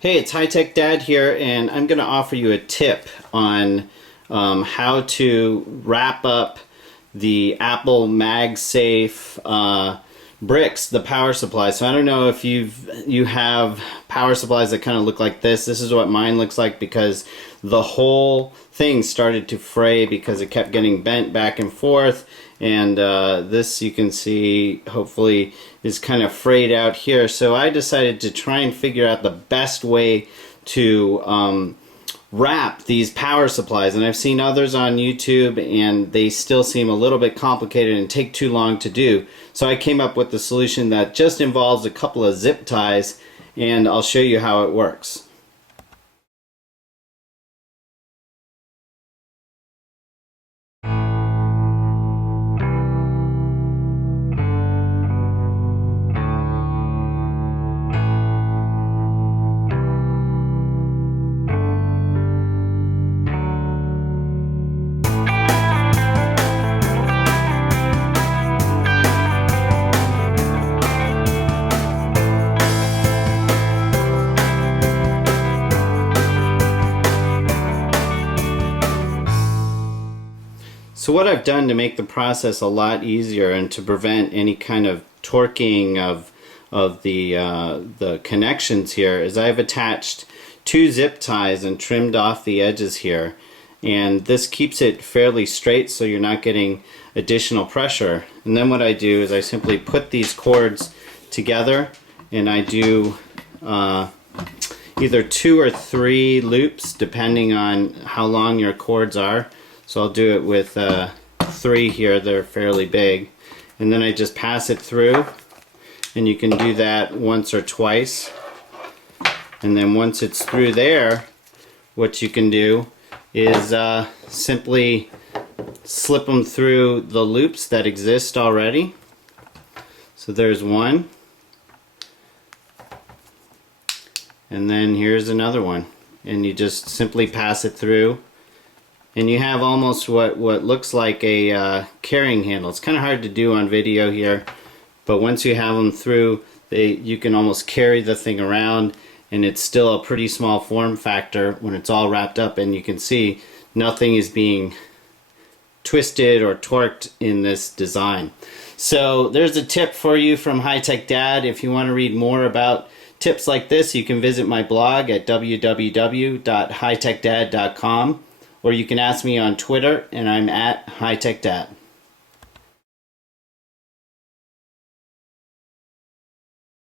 Hey, it's High Tech Dad here, and I'm going to offer you a tip on how to wrap up the Apple MagSafe bricks, the power supply. So I don't know if you have power supplies that kind of look like this. This is what mine looks like because the whole thing started to fray because it kept getting bent back and forth. And this, you can see, hopefully is kind of frayed out here. So I decided to try and figure out the best way to wrap these power supplies. And I've seen others on YouTube and they still seem a little bit complicated and take too long to do. So I came up with a solution that just involves a couple of zip ties, and I'll show you how it works. So what I've done to make the process a lot easier and to prevent any kind of torquing of the connections here is I've attached two zip ties and trimmed off the edges here, and this keeps it fairly straight so you're not getting additional pressure. And then what I do is I simply put these cords together and I do either 2 or 3 loops depending on how long your cords are. So I'll do it with 3 here, they're fairly big. And then I just pass it through, and you can do that once or twice. And then once it's through there, what you can do is simply slip them through the loops that exist already. So there's one. And then here's another one. And you just simply pass it through. And you have almost what looks like a carrying handle. It's kind of hard to do on video here, but once you have them through, you can almost carry the thing around, and it's still a pretty small form factor when it's all wrapped up, and you can see nothing is being twisted or torqued in this design. So there's a tip for you from High Tech Dad. If you want to read more about tips like this, you can visit my blog at www.hightechdad.com. Or you can ask me on Twitter, and I'm at HighTechDad.